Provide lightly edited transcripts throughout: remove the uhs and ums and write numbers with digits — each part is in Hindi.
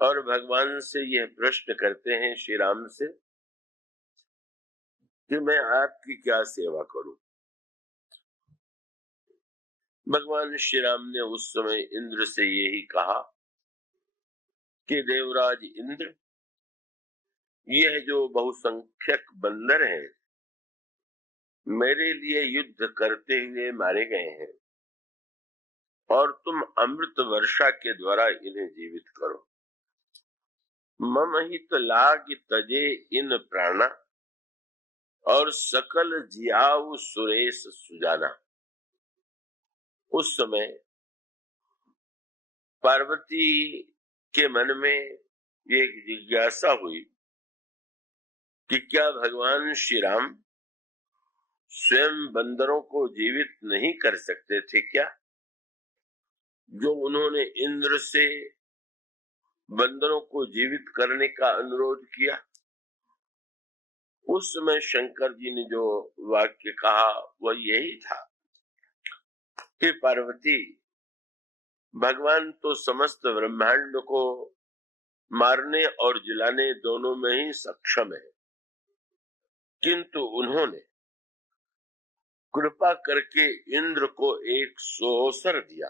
और भगवान से यह प्रश्न करते हैं श्री राम से कि मैं आपकी क्या सेवा करूं। भगवान श्री राम ने उस समय इंद्र से यही कहा कि देवराज इंद्र, यह जो बहुसंख्यक बंदर हैं मेरे लिए युद्ध करते हुए मारे गए हैं और तुम अमृत वर्षा के द्वारा इन्हें जीवित करो। मम हित लाग तजे इन प्राणा और सकल जियाऊ सुरेश सुजाना। उस समय पार्वती के मन में एक जिज्ञासा हुई कि क्या भगवान श्री राम स्वयं बंदरों को जीवित नहीं कर सकते थे क्या, जो उन्होंने इंद्र से बंदरों को जीवित करने का अनुरोध किया। उस समय शंकर जी ने जो वाक्य कहा वह यही था कि पार्वती, भगवान तो समस्त ब्रह्मांड को मारने और जिलाने दोनों में ही सक्षम है, किंतु उन्होंने कृपा करके इंद्र को एक अवसर दिया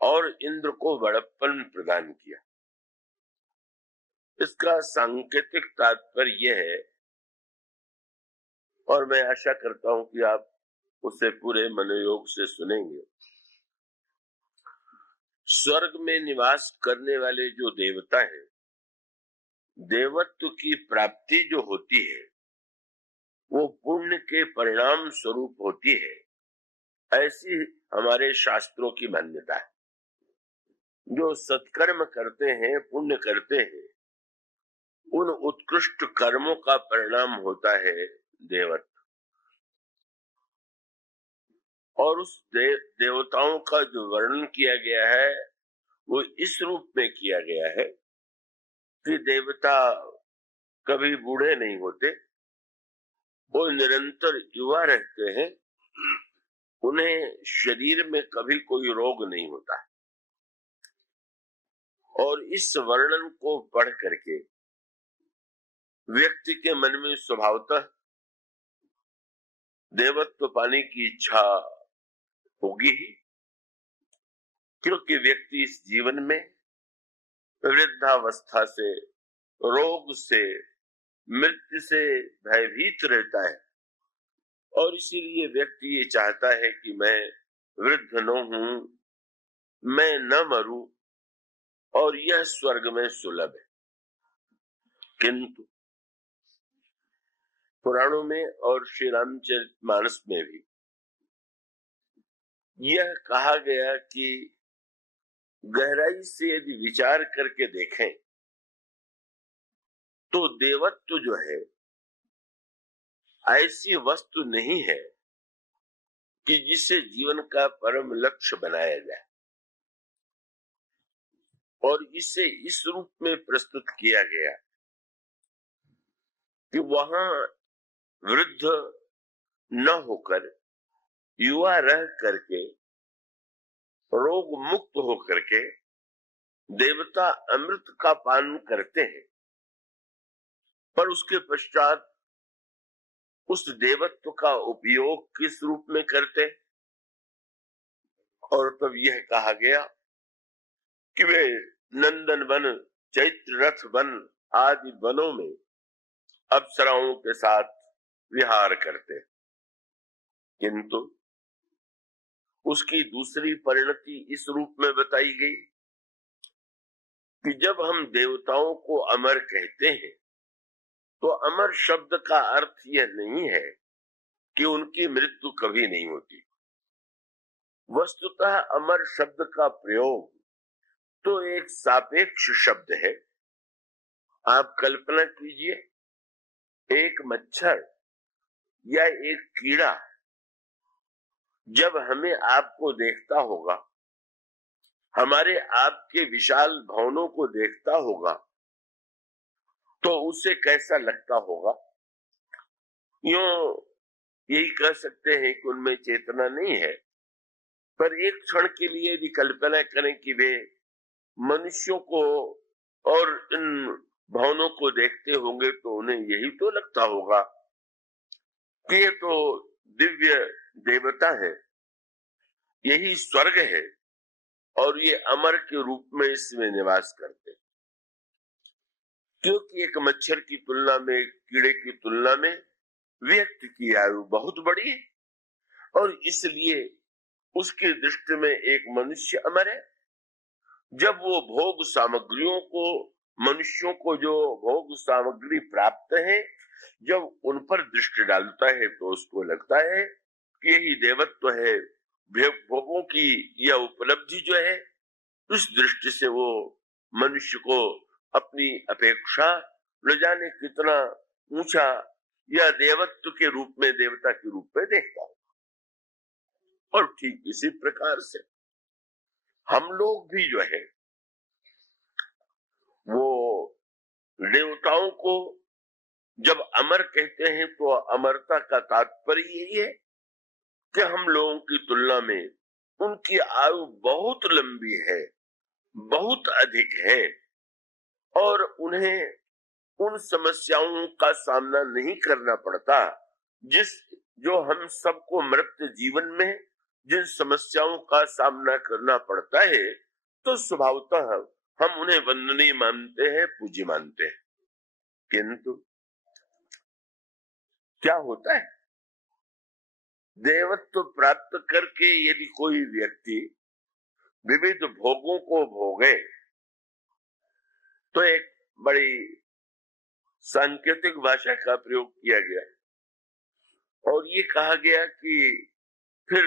और इंद्र को बड़प्पन प्रदान किया। इसका सांकेतिक तात्पर्य यह है, और मैं आशा करता हूं कि आप उसे पूरे मनोयोग से सुनेंगे। स्वर्ग में निवास करने वाले जो देवता हैं, देवत्व की प्राप्ति जो होती है वो पुण्य के परिणाम स्वरूप होती है, ऐसी हमारे शास्त्रों की मान्यता है। जो सत्कर्म करते हैं, पुण्य करते हैं, उन उत्कृष्ट कर्मों का परिणाम होता है देवत्व। और उस देवताओं का जो वर्णन किया गया है वो इस रूप में किया गया है कि देवता कभी बूढ़े नहीं होते, वो निरंतर युवा रहते हैं, उन्हें शरीर में कभी कोई रोग नहीं होता। और इस वर्णन को पढ़ करके व्यक्ति के मन में स्वभावतः देवत्व पाने की इच्छा होगी ही, क्योंकि व्यक्ति इस जीवन में वृद्धावस्था से, रोग से, मृत्यु से भयभीत रहता है और इसीलिए व्यक्ति ये चाहता है कि मैं वृद्ध न हूं, मैं न मरूं, और यह स्वर्ग में सुलभ है। किंतु पुराणों में और श्री रामचरितमानस में भी यह कहा गया कि गहराई से यदि विचार करके देखें तो देवत्व जो है ऐसी वस्तु नहीं है कि जिसे जीवन का परम लक्ष्य बनाया जाए, और इसे इस रूप में प्रस्तुत किया गया कि वहां वृद्ध न होकर युवा रह करके, रोग मुक्त होकर के देवता अमृत का पान करते हैं, पर उसके पश्चात उस देवत्व का उपयोग किस रूप में करते। और तब यह कहा गया कि वे नंदन वन, चैत्र रथ वन आदि वनों में अप्सराओं के साथ विहार करते, किंतु उसकी दूसरी परिणति इस रूप में बताई गई कि जब हम देवताओं को अमर कहते हैं तो अमर शब्द का अर्थ यह नहीं है कि उनकी मृत्यु कभी नहीं होती। वस्तुतः अमर शब्द का प्रयोग तो एक सापेक्ष शब्द है। आप कल्पना कीजिए, एक मच्छर या एक कीड़ा जब हमें आपको देखता होगा, हमारे आपके विशाल भवनों को देखता होगा, तो उसे कैसा लगता होगा। यूं यही कह सकते हैं कि उनमें चेतना नहीं है, पर एक क्षण के लिए यदि कल्पना करें कि वे मनुष्यों को और इन भवनों को देखते होंगे तो उन्हें यही तो लगता होगा कि ये तो दिव्य देवता है, यही स्वर्ग है और ये अमर के रूप में इसमें निवास करते हैं। क्योंकि एक मच्छर की तुलना में, एक कीड़े की तुलना में व्यक्ति की आयु बहुत बड़ी है और इसलिए उसकी दृष्टि में एक मनुष्य अमर है। जब वो भोग सामग्रियों को, मनुष्यों को जो भोग सामग्री प्राप्त है, जब उन पर दृष्टि डालता है तो उसको लगता है कि यही देवत्व है। भोगों की यह उपलब्धि जो है, उस दृष्टि से वो मनुष्य को अपनी अपेक्षा न जाने कितना ऊंचा या देवत्व के रूप में, देवता के रूप में देखता है। और ठीक इसी प्रकार से हम लोग भी जो है वो देवताओं को जब अमर कहते हैं तो अमरता का तात्पर्य यही है कि हम लोगों की तुलना में उनकी आयु बहुत लंबी है, बहुत अधिक है और उन्हें उन समस्याओं का सामना नहीं करना पड़ता जो हम सबको मृत जीवन में जिन समस्याओं का सामना करना पड़ता है, तो स्वभावतः हम उन्हें वंदनीय मानते हैं, पूज्य मानते हैं। किंतु क्या होता है, देवत्व प्राप्त करके यदि कोई व्यक्ति विविध भोगों को भोगे तो एक बड़ी सांकेतिक भाषा का प्रयोग किया गया और ये कहा गया कि फिर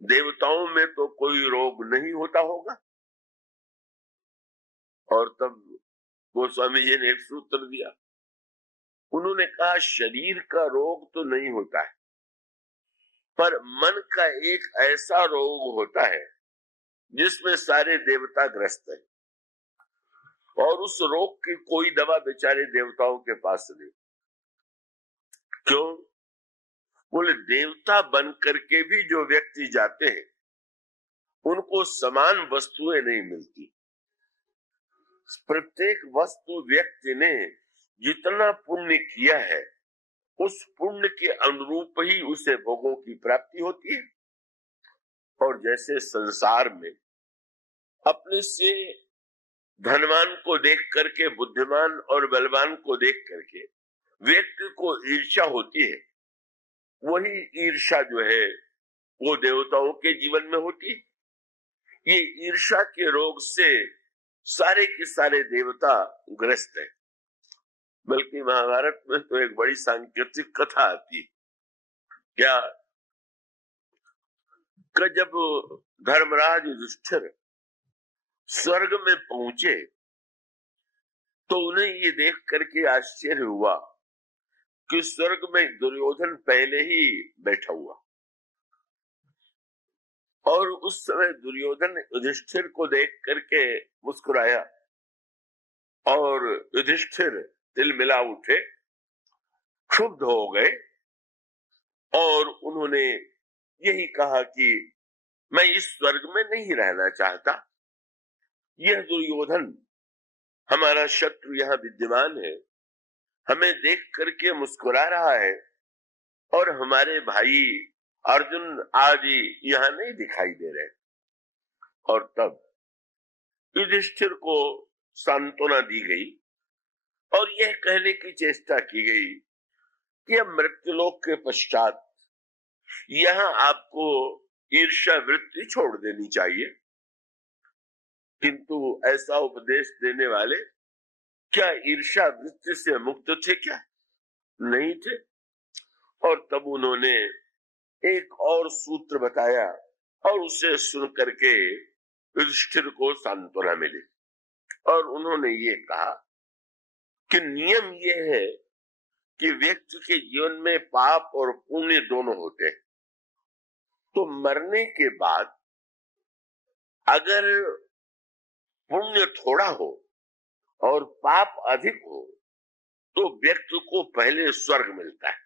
देवताओं में तो कोई रोग नहीं होता होगा। और तब गोस्वामी जी ने एक सूत्र दिया, उन्होंने कहा शरीर का रोग तो नहीं होता है, पर मन का एक ऐसा रोग होता है जिसमें सारे देवता ग्रस्त हैं और उस रोग की कोई दवा बेचारे देवताओं के पास नहीं। क्यों? बोले देवता बन करके भी जो व्यक्ति जाते हैं उनको समान वस्तुएं नहीं मिलती। प्रत्येक वस्तु व्यक्ति ने जितना पुण्य किया है उस पुण्य के अनुरूप ही उसे भोगों की प्राप्ति होती है। और जैसे संसार में अपने से धनवान को देख करके, बुद्धिमान और बलवान को देख करके व्यक्ति को ईर्ष्या होती है, वही ईर्ष्या जो है वो देवताओं के जीवन में होती है। ये ईर्ष्या के रोग से सारे के सारे देवता ग्रस्त हैं। बल्कि महाभारत में तो एक बड़ी सांकेतिक कथा आती है, क्या कि जब धर्मराज युधिष्ठिर स्वर्ग में पहुंचे तो उन्हें ये देख करके आश्चर्य हुआ कि स्वर्ग में दुर्योधन पहले ही बैठा हुआ और उस समय दुर्योधन युधिष्ठिर को देख करके मुस्कुराया और युधिष्ठिर दिल मिला उठे, क्षुब्ध हो गए और उन्होंने यही कहा कि मैं इस स्वर्ग में नहीं रहना चाहता। यह दुर्योधन हमारा शत्रु यहाँ विद्यमान है, हमें देख करके मुस्कुरा रहा है और हमारे भाई अर्जुन आदि यहाँ नहीं दिखाई दे रहे। और तब युधिष्ठिर को सांत्वना दी गई और यह कहने की चेष्टा की गई कि अब मृत्युलोक के पश्चात यहाँ आपको ईर्ष्या वृत्ति छोड़ देनी चाहिए। किंतु ऐसा उपदेश देने वाले क्या ईर्ष्या वृत्ति से मुक्त थे? क्या नहीं थे। और तब उन्होंने एक और सूत्र बताया और उसे सुन करके युधिष्ठिर को सांत्वना मिली और उन्होंने ये कहा कि नियम यह है कि व्यक्ति के जीवन में पाप और पुण्य दोनों होते हैं। तो मरने के बाद अगर पुण्य थोड़ा हो और पाप अधिक हो तो व्यक्ति को पहले स्वर्ग मिलता है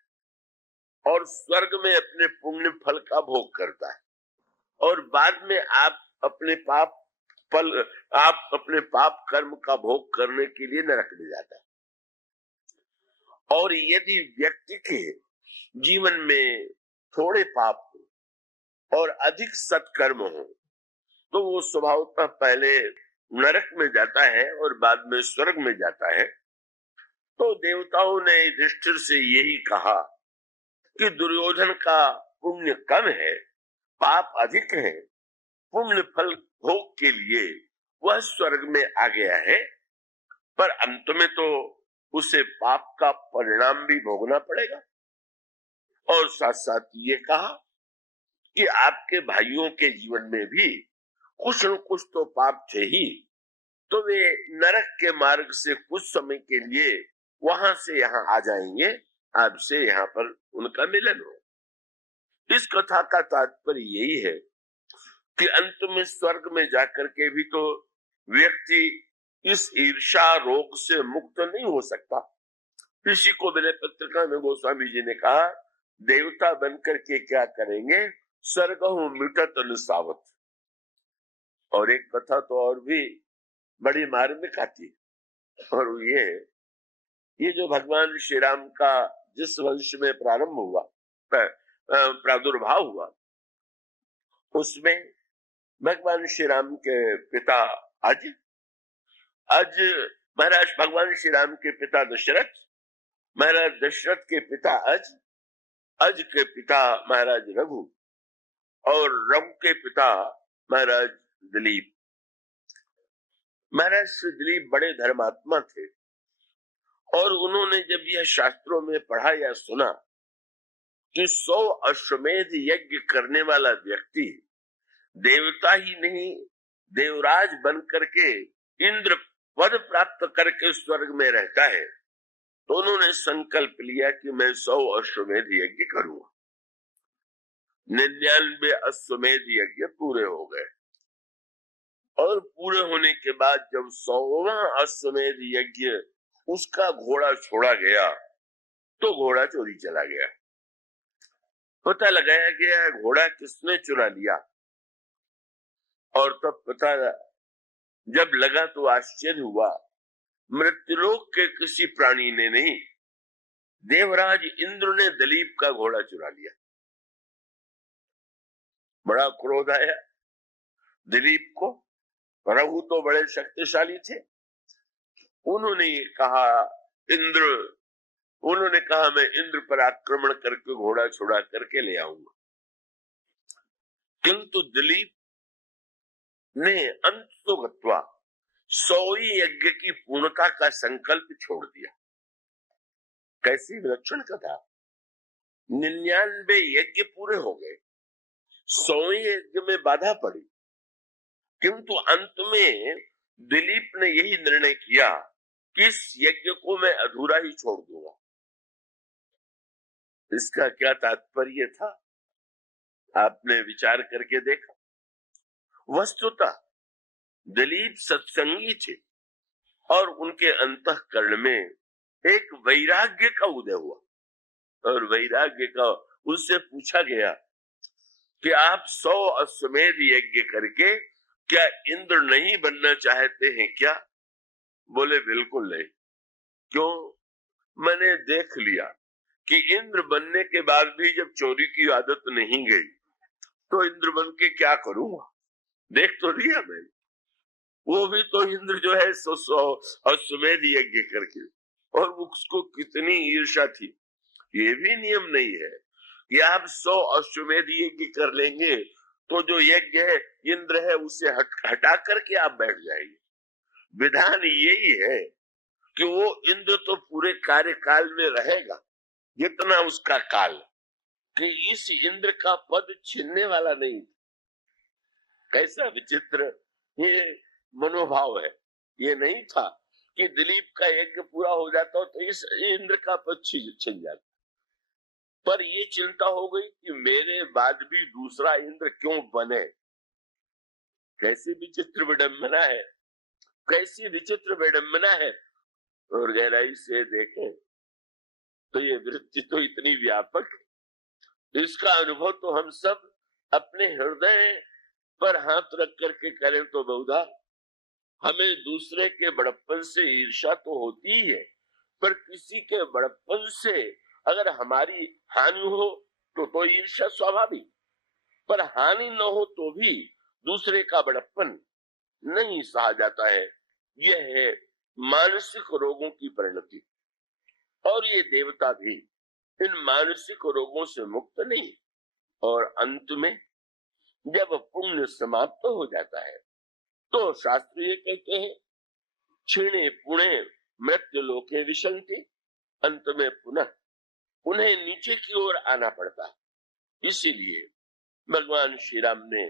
और स्वर्ग में अपने पुण्य फल का भोग करता है और बाद में आप अपने पाप फल, आप अपने पाप कर्म का भोग करने के लिए नरक में जाता है। और यदि व्यक्ति के जीवन में थोड़े पाप हो और अधिक सत्कर्म हो तो वो स्वभावतः पहले नरक में जाता है और बाद में स्वर्ग में जाता है। तो देवताओं ने युधिष्ठिर से यही कहा कि दुर्योधन का पुण्य कम है, पाप अधिक है, पुण्य फल भोग के लिए वह स्वर्ग में आ गया है, पर अंत में तो उसे पाप का परिणाम भी भोगना पड़ेगा। और साथ साथ ये कहा कि आपके भाइयों के जीवन में भी कुछ न कुछ तो पाप थे ही, तो वे नरक के मार्ग से कुछ समय के लिए वहां से यहाँ आ जाएंगे, आपसे यहाँ पर उनका मिलन हो। इस कथा का तात्पर्य यही है कि अंत में स्वर्ग में जाकर के भी तो व्यक्ति इस ईर्षा रोग से मुक्त नहीं हो सकता। ऋषि को विनय पत्रिका में गोस्वामी जी ने कहा, देवता बनकर के क्या करेंगे, स्वर्ग मिटत अनुसावत। और एक कथा तो और भी बड़ी मार्मिक आती है, और ये जो भगवान श्री राम का जिस वंश में प्रारंभ हुआ, प्रादुर्भाव हुआ, उसमें भगवान श्री राम के पिता अज महाराज, भगवान श्री राम के पिता दशरथ, महाराज दशरथ के पिता अज के पिता महाराज रघु, और रघु के पिता महाराज दिलीप। महाराज श्री दिलीप बड़े धर्मात्मा थे, और उन्होंने जब यह शास्त्रों में पढ़ा या सुना कि 100 अश्वमेध यज्ञ करने वाला व्यक्ति देवता ही नहीं, देवराज बन करके इंद्र पद प्राप्त करके स्वर्ग में रहता है, तो उन्होंने संकल्प लिया कि मैं 100 अश्वमेध यज्ञ करूंगा। 99 अश्वमेध यज्ञ पूरे हो गए, और पूरे होने के बाद जब 100वां अश्वमेध यज्ञ उसका घोड़ा छोड़ा गया, तो घोड़ा चोरी चला गया। पता लगाया गया घोड़ा किसने चुरा लिया, और तब पता जब लगा तो आश्चर्य हुआ, मृत्युलोक के किसी प्राणी ने नहीं, देवराज इंद्र ने दिलीप का घोड़ा चुरा लिया। बड़ा क्रोध आया दिलीप को। रघु तो बड़े शक्तिशाली थे, उन्होंने कहा मैं इंद्र पर आक्रमण करके घोड़ा छुड़ा करके ले आऊंगा। किंतु दिलीप ने अंततोगत्वा 100 यज्ञ की पूर्णता का संकल्प छोड़ दिया। कैसी विलक्षण कथा। 99 यज्ञ पूरे हो गए, 100 यज्ञ में बाधा पड़ी, किंतु अंत में दिलीप ने यही निर्णय किया कि इस यज्ञ को मैं अधूरा ही छोड़ दूंगा। इसका क्या तात्पर्य था, आपने विचार करके देखा। वस्तुतः दिलीप सत्संगी थे, और उनके अंतःकरण में एक वैराग्य का उदय हुआ, और वैराग्य का उससे पूछा गया कि आप 100 अश्वमेध यज्ञ करके क्या इंद्र नहीं बनना चाहते हैं क्या? बोले बिल्कुल नहीं। क्यों? मैंने देख लिया कि इंद्र बनने के बाद भी जब चोरी की आदत नहीं गई, तो इंद्र बन के क्या करूंगा। देख तो लिया मैंने, वो भी तो इंद्र जो है 100 अश्वमेध यज्ञ करके, और उसको कितनी ईर्ष्या थी। ये भी नियम नहीं है कि आप 100 अश्वमेध यज्ञ कर लेंगे तो जो यज्ञ है इंद्र है उसे हटा करके आप बैठ जाएंगे। विधान यही है कि वो इंद्र तो पूरे कार्यकाल में रहेगा जितना उसका काल, कि इस इंद्र का पद छीनने वाला नहीं। कैसा विचित्र ये मनोभाव है। ये नहीं था कि दिलीप का यज्ञ पूरा हो जाता तो इस इंद्र का पद छिन जाता, पर ये चिंता हो गई कि मेरे बाद भी दूसरा इंद्र क्यों बने। कैसी विचित्र विडंबना है, कैसी विचित्र विडंबना है। और गहराई से देखें तो ये वृत्ति तो इतनी व्यापक, इसका अनुभव तो हम सब अपने हृदय पर हाथ रख करके करें तो बहुधा हमें दूसरे के बड़प्पन से ईर्ष्या तो होती ही है, पर किसी के बड़प्पन से अगर हमारी हानि हो तो ईर्ष्या स्वाभाविक, पर हानि न हो तो भी दूसरे का बड़प्पन नहीं सहा जाता है। यह है मानसिक रोगों की परिणति। और ये देवता भी इन मानसिक रोगों से मुक्त नहीं। और अंत में जब पुण्य समाप्त हो जाता है तो शास्त्र ये कहते हैं, क्षीणे पुणे मृत्यु लोके विशंति, अंत में पुनः उन्हें नीचे की ओर आना पड़ता है। इसीलिए भगवान श्री राम ने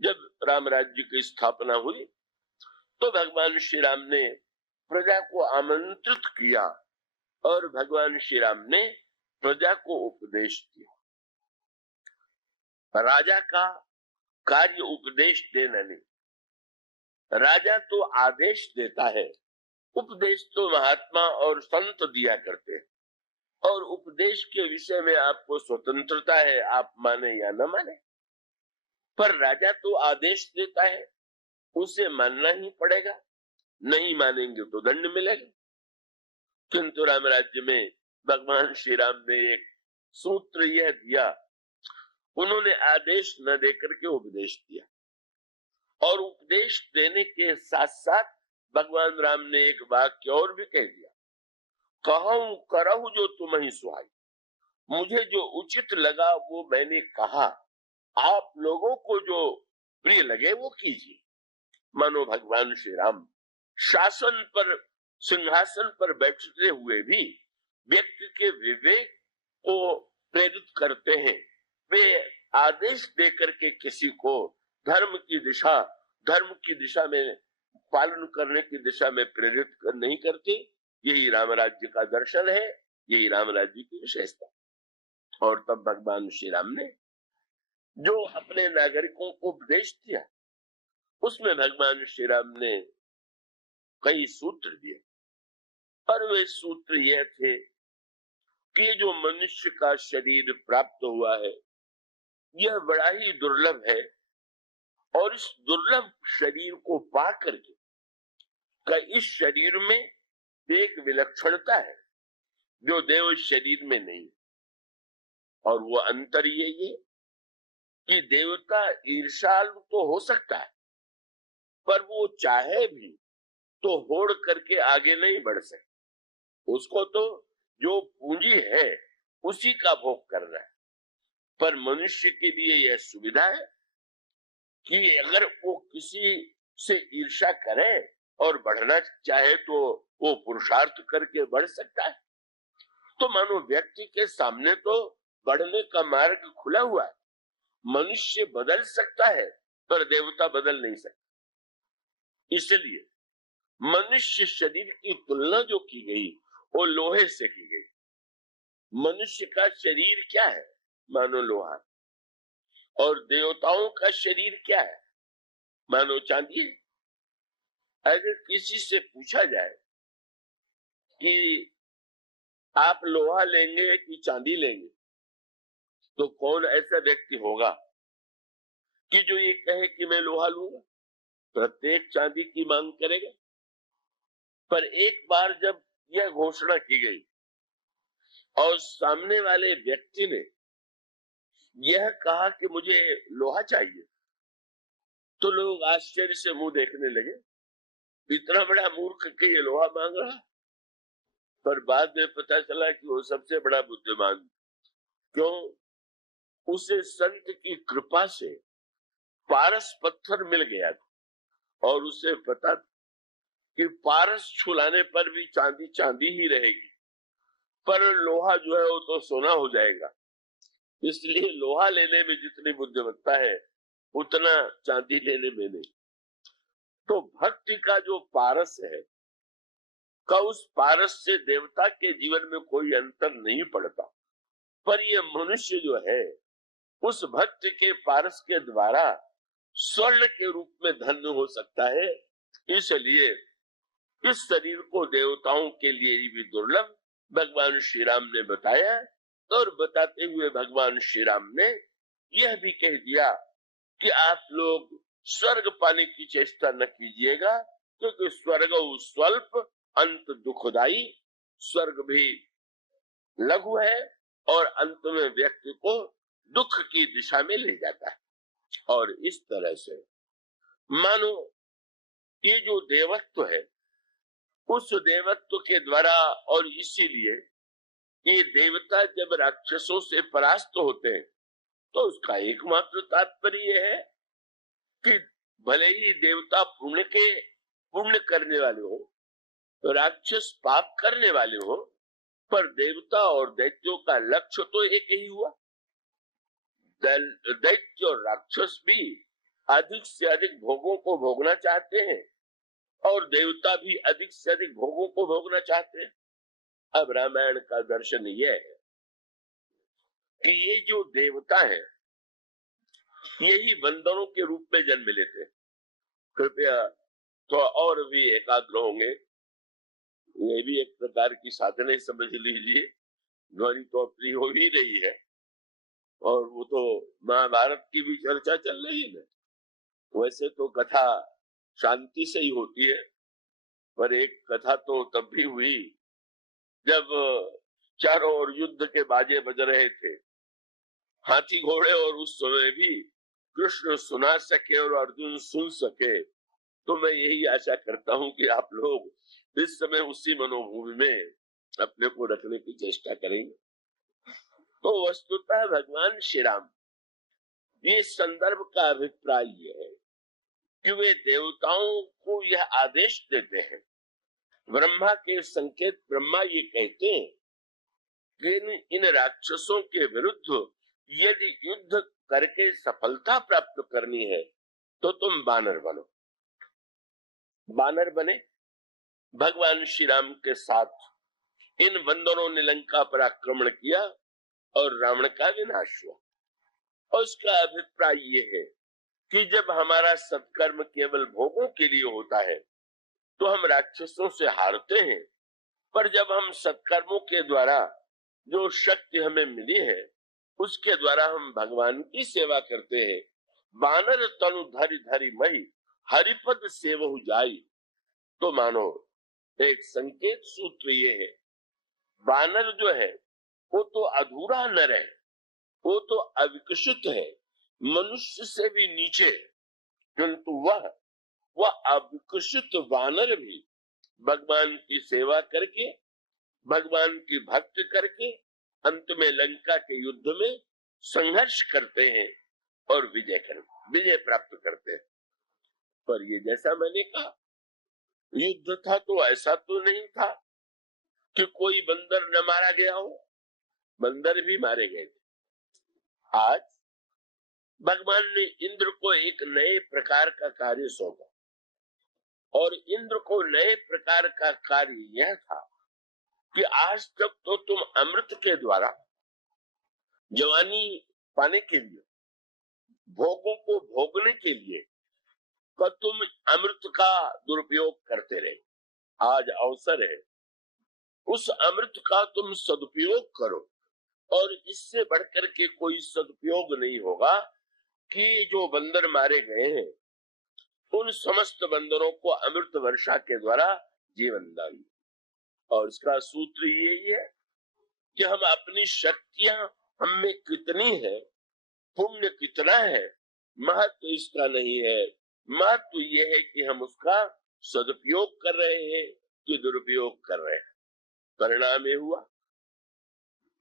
जब राम राज्य की स्थापना हुई तो भगवान श्री राम ने प्रजा को आमंत्रित किया और भगवान श्री राम ने प्रजा को उपदेश दिया। राजा का कार्य उपदेश देना नहीं, राजा तो आदेश देता है, उपदेश तो महात्मा और संत दिया करते हैं। और उपदेश के विषय में आपको स्वतंत्रता है, आप माने या न माने, पर राजा तो आदेश देता है, उसे मानना ही पड़ेगा, नहीं मानेंगे तो दंड मिलेगा। किंतु राम राज्य में भगवान श्री राम ने एक सूत्र यह दिया, उन्होंने आदेश न देकर के उपदेश दिया। और उपदेश देने के साथ साथ भगवान राम ने एक वाक्य और भी कह दिया, कहूं करहु जो तुम ही सुहाई, मुझे जो उचित लगा वो मैंने कहा, आप लोगों को जो प्रिय लगे वो कीजिए। मानो भगवान श्री राम शासन पर, सिंहासन पर बैठते हुए भी व्यक्ति के विवेक को प्रेरित करते हैं। वे आदेश देकर के किसी को धर्म की दिशा में पालन करने की दिशा में प्रेरित नहीं करते। यही राम राज्य का दर्शन है, यही राम राज्य की विशेषता। और तब भगवान श्री राम ने जो अपने नागरिकों को उपदेश दिया, उसमें भगवान श्री राम ने कई सूत्र दिए। और वे सूत्र यह थे कि जो मनुष्य का शरीर प्राप्त हुआ है यह बड़ा ही दुर्लभ है, और इस दुर्लभ शरीर को पा करके इस शरीर में एक विलक्षणता है जो देव शरीर में नहीं। और वो अंतर यही है कि देवता ईर्ष्यालु तो हो सकता है, पर वो चाहे भी तो होड़ करके आगे नहीं बढ़ सकता। उसको तो जो पूंजी है उसी का भोग करना है। पर मनुष्य के लिए यह सुविधा है कि अगर वो किसी से ईर्ष्या करे और बढ़ना चाहे तो वो पुरुषार्थ करके बढ़ सकता है। तो मानो व्यक्ति के सामने तो बढ़ने का मार्ग खुला हुआ है। मनुष्य बदल सकता है पर देवता बदल नहीं सकता। इसलिए मनुष्य शरीर की तुलना जो की गई वो लोहे से की गई। मनुष्य का शरीर क्या है? मानो लोहा। और देवताओं का शरीर क्या है? मानो चांदी। अगर किसी से पूछा जाए कि आप लोहा लेंगे कि चांदी लेंगे, तो कौन ऐसा व्यक्ति होगा कि जो ये कहे कि मैं लोहा लूंगा? प्रत्येक चांदी की मांग करेगा। पर एक बार जब यह घोषणा की गई और सामने वाले व्यक्ति ने यह कहा कि मुझे लोहा चाहिए, तो लोग आश्चर्य से मुंह देखने लगे, इतना बड़ा मूर्ख के ये लोहा मांग रहा। पर बाद में पता चला कि वो सबसे बड़ा बुद्धिमान। क्यों? उसे संत की कृपा से पारस पत्थर मिल गया था और उसे पता कि पारस छुलाने पर भी चांदी चांदी ही रहेगी, पर लोहा जो है वो तो सोना हो जाएगा। इसलिए लोहा लेने में जितनी बुद्धिमत्ता है उतना चांदी लेने में नहीं। तो भक्ति का जो पारस है उस पारस से देवता के जीवन में कोई अंतर नहीं पड़ता। पर ये मनुष्य जो है उस भक्ति के पारस के द्वारा स्वर्ण के रूप में धन्य हो सकता है। इसलिए इस शरीर को देवताओं के लिए भी दुर्लभ भगवान श्री राम ने बताया। और बताते हुए भगवान श्री राम ने यह भी कह दिया कि आप लोग स्वर्ग पाने की चेष्टा न कीजिएगा, क्योंकि स्वर्ग स्वल्प अंत दुखदाई, स्वर्ग भी लघु है और अंत में व्यक्ति को दुख की दिशा में ले जाता है। और इस तरह से मानो ये जो देवत्व है, उस देवत्व के द्वारा, और इसीलिए ये देवता जब राक्षसों से परास्त होते हैं तो उसका एकमात्र तात्पर्य है कि भले ही देवता पुण्य करने वाले हो, तो राक्षस पाप करने वाले हो, पर देवता और दैत्यों का लक्ष्य तो एक ही हुआ। दैत्य और राक्षस भी अधिक से अधिक भोगों को भोगना चाहते हैं और देवता भी अधिक से अधिक भोगों को भोगना चाहते हैं। अब रामायण का दर्शन यह है कि ये जो देवता है यही बंदरों के रूप में जन्म लेते। कृपया तो और भी एकाग्र होंगे, ये भी एक प्रकार की साधना समझ लीजिए। ध्वनि तो अपनी हो ही रही है और वो तो महाभारत की भी चर्चा चल रही है। वैसे तो कथा शांति से ही होती है, पर एक कथा तो तब भी हुई जब चारों ओर युद्ध के बाजे बज रहे थे, हाथी घोड़े, और उस समय भी कृष्ण सुना सके और अर्जुन सुन सके। तो मैं यही आशा करता हूं कि आप लोग इस समय उसी मनोभूमि में अपने को रखने की चेष्टा करेंगे। तो वस्तुतः भगवान श्री राम ये संदर्भ का अभिप्राय है कि वे देवताओं को यह आदेश देते हैं। ब्रह्मा के संकेत ब्रह्मा ये कहते हैं कि इन राक्षसों के विरुद्ध यदि युद्ध करके सफलता प्राप्त करनी है तो तुम बानर बनो। बानर बने। भगवान श्री राम के साथ इन बंदरों ने लंका पर आक्रमण किया और रावण का विनाश हुआ। और उसका अभिप्राय ये है कि जब हमारा सत्कर्म केवल भोगों के लिए होता है तो हम राक्षसों से हारते हैं, पर जब हम सत्कर्मों के द्वारा जो शक्ति हमें मिली है उसके द्वारा हम भगवान की सेवा करते हैं। बानर तनु धरि धरि मही हरिपद सेवहु जाई। तो मानो एक संकेत सूत्र ये है, बानर जो है वो तो अधूरा नर है, वो तो अविकसित है, मनुष्य से भी नीचे, किंतु वह अविकसित वानर भी भगवान की सेवा करके, भगवान की भक्ति करके अंत में लंका के युद्ध में संघर्ष करते हैं और विजय प्राप्त करते हैं। पर ये जैसा मैंने कहा, युद्ध था तो ऐसा तो नहीं था कि कोई बंदर न मारा गया हो, बंदर भी मारे गए थे। आज भगवान ने इंद्र को एक नए प्रकार का कार्य सौंपा और इंद्र को नए प्रकार का कार्य यह था कि आज तक तो तुम अमृत के द्वारा जवानी पाने के लिए, भोगों को भोगने के लिए पर तुम अमृत का दुरुपयोग करते रहे। आज अवसर है, उस अमृत का तुम सदुपयोग करो। और इससे बढ़कर के कोई सदुपयोग नहीं होगा कि जो बंदर मारे गए हैं उन समस्त बंदरों को अमृत वर्षा के द्वारा जीवन दान। और इसका सूत्र यही है कि हम अपनी शक्तियां हम में कितनी है, पुण्य कितना है, महत्व इसका नहीं है। महत्व यह है कि हम उसका सदुपयोग कर रहे हैं कि दुरुपयोग कर रहे हैं। परिणाम ये हुआ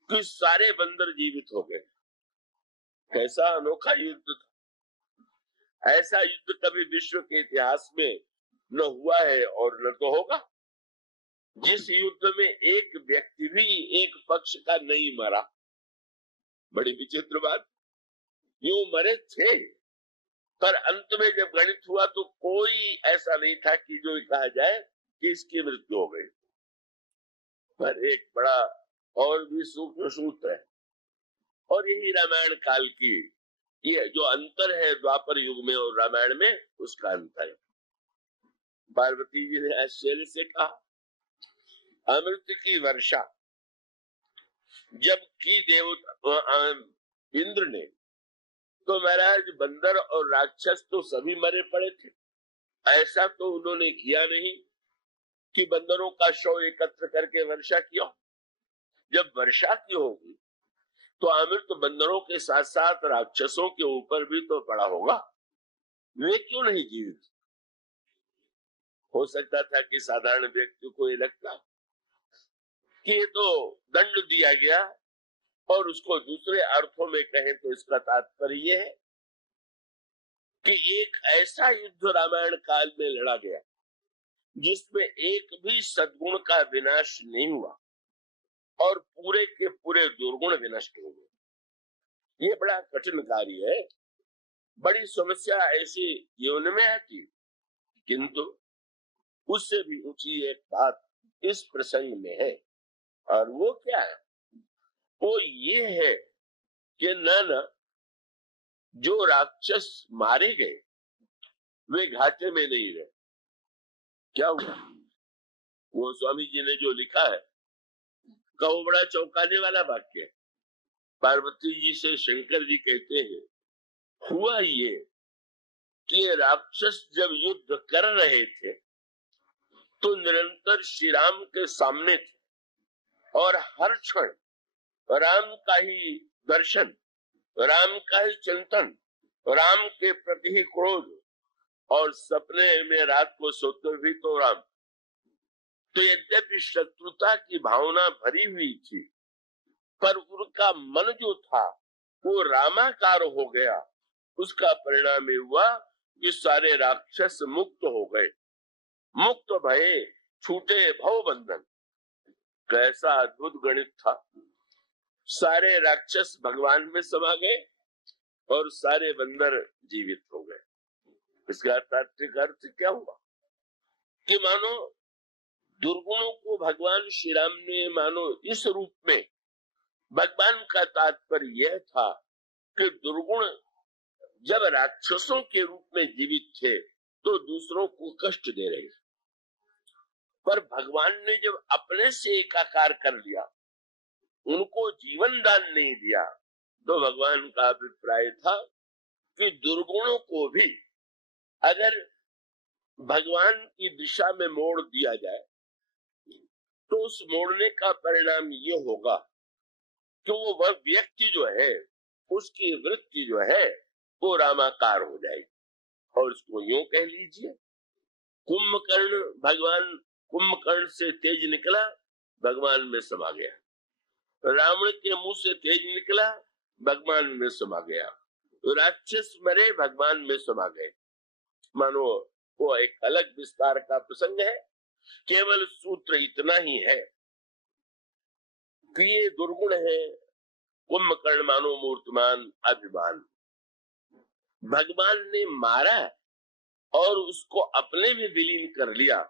कि सारे बंदर जीवित हो गए। कैसा अनोखा युद्ध था। ऐसा युद्ध कभी विश्व के इतिहास में न हुआ है और न तो होगा, जिस युद्ध में एक व्यक्ति भी एक पक्ष का नहीं मरा। बड़ी विचित्र बात, यूं मरे थे पर अंत में जब गणित हुआ तो कोई ऐसा नहीं था कि जो कहा जाए कि इसकी मृत्यु हो गई। पर एक बड़ा और भी सूक्ष्म सूत्र है, और यही रामायण काल की ये जो अंतर है द्वापर युग में और रामायण में, उसका अंतर है। पार्वती जी ने आश्चर्य से कहा, अमृत की वर्षा जब की इंद्र ने, तो महाराज बंदर और राक्षस तो सभी मरे पड़े थे। ऐसा तो उन्होंने किया नहीं कि बंदरों का शव एकत्र करके वर्षा किया। जब वर्षा की होगी तो अमृत बंदरों के साथ साथ राक्षसों के ऊपर भी तो पड़ा होगा। वे क्यों नहीं जीवित? हो सकता था कि साधारण व्यक्ति को ये लगता कि ये तो दंड दिया गया, और उसको दूसरे अर्थों में कहें तो इसका तात्पर्य ये है कि एक ऐसा युद्ध रामायण काल में लड़ा गया जिसमें एक भी सद्गुण का विनाश नहीं हुआ और पूरे के पूरे दुर्गुण विनष्ट हो गए। ये बड़ा कठिन कार्य है, बड़ी समस्या ऐसी जीवन में आती, किंतु उससे भी ऊंची एक बात इस प्रसंग में है। और वो क्या है? वो ये है कि न जो राक्षस मारे गए वे घाटे में नहीं रहे। क्या हुआ? वो स्वामी जी ने जो लिखा है का वो बड़ा चौंकाने वाला वाक्य है। पार्वती जी से शंकर जी कहते हैं, हुआ ये कि राक्षस जब युद्ध कर रहे थे तो निरंतर श्री राम के सामने थे और हर क्षण राम का ही दर्शन, राम का ही चिंतन, राम के प्रति ही क्रोध, और सपने में रात को सोते भी तो राम। तो यद्यपि शत्रुता की भावना भरी हुई थी, पर उनका मन जो था वो रामाकार हो गया। उसका परिणाम हुआ कि सारे राक्षस मुक्त हो गए। मुक्त भये छूटे भव बंधन। कैसा अद्भुत गणित था! सारे राक्षस भगवान में समा गए और सारे बंदर जीवित हो गए। इसका तात्विक अर्थ क्या हुआ कि मानो दुर्गुणों को भगवान श्री राम ने मानो इस रूप में, भगवान का तात्पर्य यह था कि दुर्गुण जब राक्षसों के रूप में जीवित थे तो दूसरों को कष्ट दे रहे थे, पर भगवान ने जब अपने से एकाकार कर लिया, उनको जीवन दान नहीं दिया, तो भगवान का अभिप्राय था कि दुर्गुणों को भी अगर भगवान की दिशा में मोड़ दिया जाए तो उस मोड़ने का परिणाम ये होगा कि वह व्यक्ति जो है, उसकी वृत्ति जो है वो रामाकार हो जाएगी। और उसको यूं कह लीजिए, कुंभकर्ण, भगवान कुंभकर्ण से तेज निकला, भगवान में समा गया। रावण के मुंह से तेज निकला, भगवान में समा गया। राक्षस मरे, भगवान में समा गए। मानो वो एक अलग विस्तार का प्रसंग है। केवल सूत्र इतना ही है कि ये दुर्गुण है। कुंभकर्ण मानो मूर्तिमान अभिमान, भगवान ने मारा और उसको अपने में विलीन कर लिया।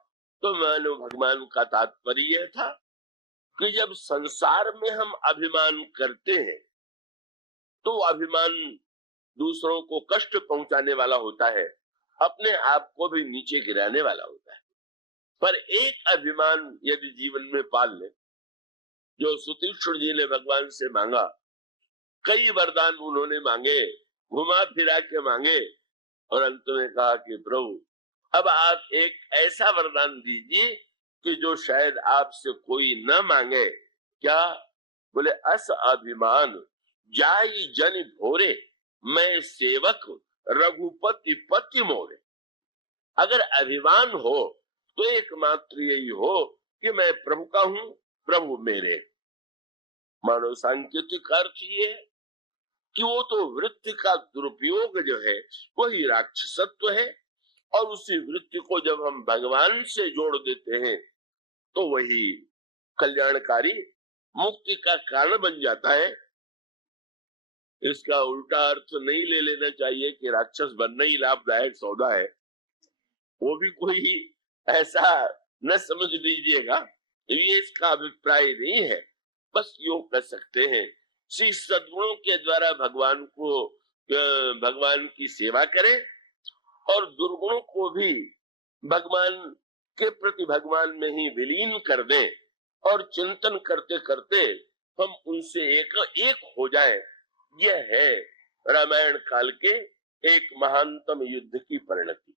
तो मानो भगवान का तात्पर्य यह था कि जब संसार में हम अभिमान करते हैं तो अभिमान दूसरों को कष्ट पहुंचाने वाला होता है, अपने आप को भी नीचे गिराने वाला होता है। पर एक अभिमान यदि जीवन में पाल ले, जो सुतीक्षण जी ने भगवान से मांगा, कई वरदान उन्होंने मांगे, घुमा फिरा के मांगे, और अंत में कहा कि प्रभु अब आप एक ऐसा वरदान दीजिए कि जो शायद आपसे कोई न मांगे। क्या? बोले अस अभिमान जाई जन भोरे, मैं सेवक रघुपति पति मोरे। अगर अभिमान हो तो एकमात्र यही हो कि मैं प्रभु का हूं, प्रभु मेरे। मानव सांकेतिक अर्थ ये है कि वो तो वृत्ति का दुरुपयोग जो है वही राक्षसत्व है, और उसी वृत्ति को जब हम भगवान से जोड़ देते हैं तो वही कल्याणकारी मुक्ति का कारण बन जाता है। इसका उल्टा अर्थ नहीं ले लेना चाहिए कि राक्षस बनना ही लाभदायक सौदा है। वो भी कोई ऐसा न समझ लीजिएगा, ये इसका अभिप्राय नहीं है। बस योग कर सकते हैं, श्री सद्गुणों के द्वारा भगवान की सेवा करें और दुर्गुणों को भी भगवान के प्रति भगवान में ही विलीन कर दें, और चिंतन करते करते हम उनसे एक हो जाए। यह है रामायण काल के एक महानतम युद्ध की परिणति।